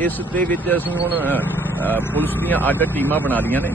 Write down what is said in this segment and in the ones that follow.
ਇਸ ਦੇ ਵਿੱਚ ਅਸੀਂ ਹੁਣ ਪੁਲਿਸ ਦੀਆਂ ਅੱਡ ਟੀਮਾਂ ਬਣਾ ਲਈਆਂ ਨੇ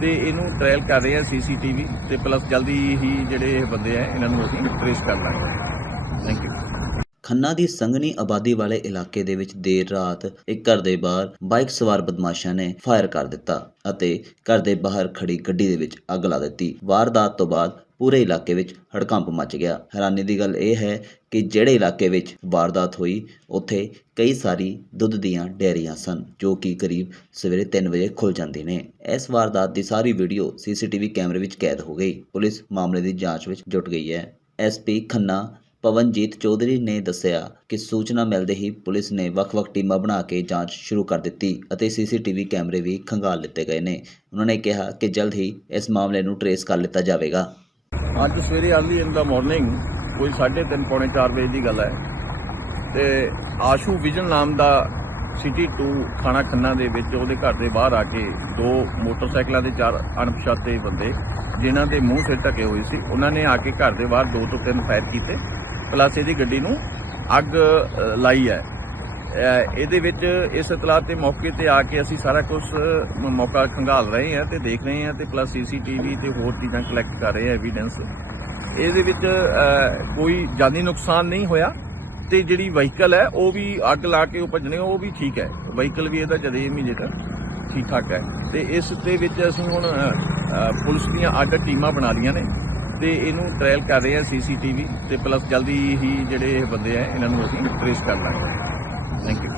ਤੇ ਇਹਨੂੰ ਟ੍ਰਾਇਲ ਕਰ ਰਹੇ ਆ ਸੀਸੀਟੀਵੀ ਤੇ ਪਲੱਸ ਜਲਦੀ ਹੀ ਜਿਹੜੇ ਇਹ ਬੰਦੇ ਆ, ਇਹਨਾਂ ਨੂੰ ਅਸੀਂ ਟ੍ਰੇਸ ਕਰ ਲਾਂਗੇ। ਥੈਂਕ ਯੂ ਖੰਨਾ ਦੀ ਸੰਘਣੀ ਆਬਾਦੀ ਵਾਲੇ ਇਲਾਕੇ ਦੇ ਵਿੱਚ ਦੇਰ ਰਾਤ ਇੱਕ ਘਰ ਦੇ ਬਾਹਰ ਬਾਈਕ ਸਵਾਰ ਬਦਮਾਸ਼ਾਂ ਨੇ ਫਾਇਰ ਕਰ ਦਿੱਤਾ ਅਤੇ ਘਰ ਦੇ ਬਾਹਰ ਖੜੀ ਗੱਡੀ ਦੇ ਵਿੱਚ ਅੱਗ ਲਾ ਦਿੱਤੀ। ਵਾਰਦਾਤ ਤੋਂ ਬਾਅਦ ਪੂਰੇ ਇਲਾਕੇ ਵਿੱਚ ਹੜਕੰਪ ਮਚ ਗਿਆ। ਹੈਰਾਨੀ ਦੀ ਗੱਲ ਇਹ ਹੈ ਕਿ ਜਿਹੜੇ ਇਲਾਕੇ ਵਿੱਚ ਵਾਰਦਾਤ ਹੋਈ, ਉੱਥੇ ਕਈ ਸਾਰੀ ਦੁੱਧ ਦੀਆਂ ਡੇਅਰੀਆਂ ਸਨ, ਜੋ ਕਿ ਕਰੀਬ ਸਵੇਰੇ 3 ਵਜੇ ਖੁੱਲ ਜਾਂਦੀ ਨੇ। ਇਸ ਵਾਰਦਾਤ ਦੀ ਸਾਰੀ ਵੀਡੀਓ ਸੀਸੀਟੀਵੀ ਕੈਮਰੇ ਵਿੱਚ ਕੈਦ ਹੋ ਗਈ। ਪੁਲਿਸ ਮਾਮਲੇ ਦੀ ਜਾਂਚ ਵਿੱਚ ਜੁਟ ਗਈ ਹੈ। ਐਸਪੀ ਖੰਨਾ ਪਵਨਜੀਤ ਚੌਧਰੀ ਨੇ ਦੱਸਿਆ ਕਿ ਸੂਚਨਾ ਮਿਲਦੇ ਹੀ ਪੁਲਿਸ ਨੇ ਵੱਖ-ਵੱਖ ਟੀਮਾਂ ਬਣਾ ਕੇ ਜਾਂਚ ਸ਼ੁਰੂ ਕਰ ਦਿੱਤੀ ਅਤੇ ਸੀਸੀਟੀਵੀ ਕੈਮਰੇ ਵੀ ਖੰਗਾਲ ਲਿੱਤੇ ਗਏ ਨੇ। ਉਹਨਾਂ ਨੇ ਕਿਹਾ ਕਿ ਜਲਦ ਹੀ ਇਸ ਮਾਮਲੇ ਨੂੰ ਟਰੇਸ ਕਰ ਲਿੱਤਾ ਜਾਵੇਗਾ। ਅੱਜ ਸਵੇਰੇ ਅਰਲੀ ਇਨ ਦਾ ਮਾਰਨਿੰਗ ਕੋਈ 3:30 ਪੌਣੇ 4 ਵਜੇ ਦੀ ਗੱਲ ਹੈ। ਤੇ ਆਸ਼ੂ ਵਿਜਨ ਨਾਮ ਦਾ ਸਿਟੀ 2 ਖਾਣਾ ਖੰਨਾ ਦੇ ਵਿੱਚ ਉਹਦੇ ਘਰ ਦੇ ਬਾਹਰ ਆ ਕੇ ਦੋ ਮੋਟਰਸਾਈਕਲਾਂ ਦੇ ਚਾਰ ਅਣਪਛਾਤੇ ਬੰਦੇ, ਜਿਨ੍ਹਾਂ ਦੇ ਮੂੰਹ ਸਿਰ ਢਕੇ ਹੋਏ ਸੀ, ਉਹਨਾਂ ਨੇ ਆ ਕੇ ਘਰ ਦੇ ਬਾਹਰ ਦੋ ਤੋਂ ਤਿੰਨ ਫਾਇਰ ਕੀਤੇ। ਪਲੱਸ ਇਹਦੀ ਗੱਡੀ ਨੂੰ ਅੱਗ ਲਾਈ ਹੈ। ਇਹਦੇ ਵਿੱਚ ਇਸ ਇਤਲਾਹ ਤੇ ਮੌਕੇ ਤੇ ਆ ਕੇ ਅਸੀਂ ਸਾਰਾ ਕੁਝ ਮੌਕਾ ਖੰਗਾਲ ਰਹੇ ਹਾਂ ਤੇ ਦੇਖ ਰਹੇ ਹਾਂ ਤੇ ਪਲੱਸ ਸੀਸੀਟੀਵੀ ਤੇ ਹੋਰ ਚੀਜ਼ਾਂ ਕਲੈਕਟ ਕਰ ਰਹੇ ਹਾਂ ਐਵੀਡੈਂਸ ਇਹਦੇ ਵਿੱਚ ਕੋਈ ਜਾਨੀ ਨੁਕਸਾਨ ਨਹੀਂ ਹੋਇਆ ਤੇ ਜਿਹੜੀ ਵਹੀਕਲ ਹੈ, ਉਹ ਵੀ ਅੱਗ ਲਾ ਕੇ ਉਹ ਭੱਜਣੇ ਉਹ ਵੀ ਠੀਕ ਹੈ। ਵਹੀਕਲ ਵੀ ਇਹਦਾ ਜਦੇ ਮਹੀਨੇ ਤੱਕ ਠੀਕ ਠਾਕ ਹੈ। ਤੇ ਇਸ ਦੇ ਵਿੱਚ ਅਸੀਂ ਹੁਣ ਪੁਲਿਸ ਦੀਆਂ ਅੱਡ ਟੀਮਾਂ ਬਣਾ ਲਈਆਂ ਨੇ। ਤੇ ਇਹਨੂੰ ਟ੍ਰਾਇਲ ਕਰ ਰਹੇ ਆ ਸੀਸੀਟੀਵੀ ਤੇ ਪਲੱਸ ਜਲਦੀ ਹੀ ਜਿਹੜੇ ਇਹ ਬੰਦੇ ਆ, ਇਹਨਾਂ ਨੂੰ ਅਸੀਂ ਟ੍ਰੇਸ ਕਰ ਲਾਂਗੇ। Thank you